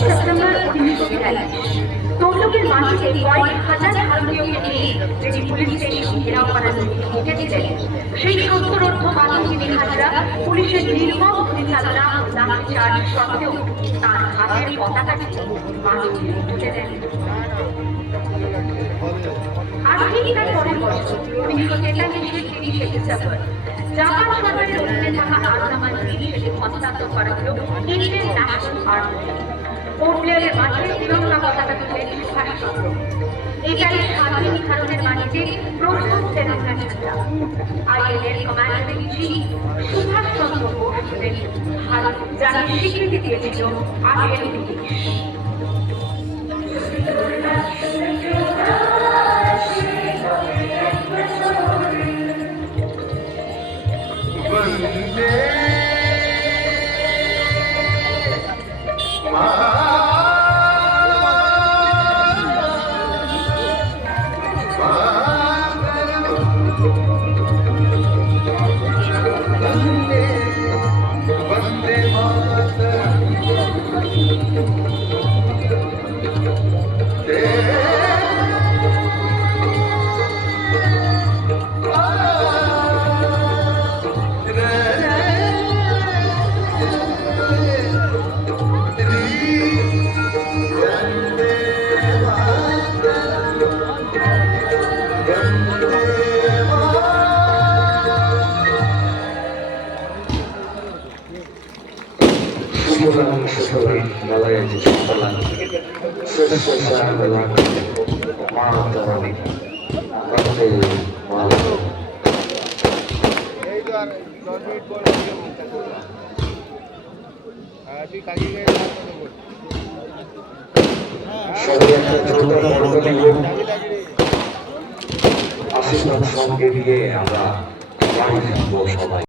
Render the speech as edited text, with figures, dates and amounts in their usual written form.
September 1942 তমলুকের মাটিতে কয়েক হাজার ভারতীয়কে নিয়ে যেটি পুলিশ স্টেশন ঘেরাও করার উঠেছিলেন, সেই সত্তরোর্ধ বাহিনী নেহাজরা পুলিশের নির্মম গুলিচালনা ও লাঠিচার্জ সত্ত্বেও তার হাতের পতাকাটি মাটিতে তুলে দেন। আর ঠিক তার পরের বছর 1943-এর 30শে ডিসেম্বর জাপান সরকারের অধীনে থাকা আন্দামান দ্বীপে হস্তান্তর করা হল ইন্ডিয়ান ন্যাশনাল আর্মি। পোর্ট ব্লেয়ারের মাঠে তিরঙ্গা পতাকা তুলে সুভাষ চন্দ্র। এটাই স্বাধীন ভারতের মাটিতে প্রথম তেরঙ্গা ঝান্ডা। আইএনএর commander in chief Subhash Chandra Bose হলেন ভারত যাকে স্বীকৃতি দিয়েছিল আগের ব্রিটিশ। আশীর্বাদ সঙ্গে দিয়ে আমরা সবাই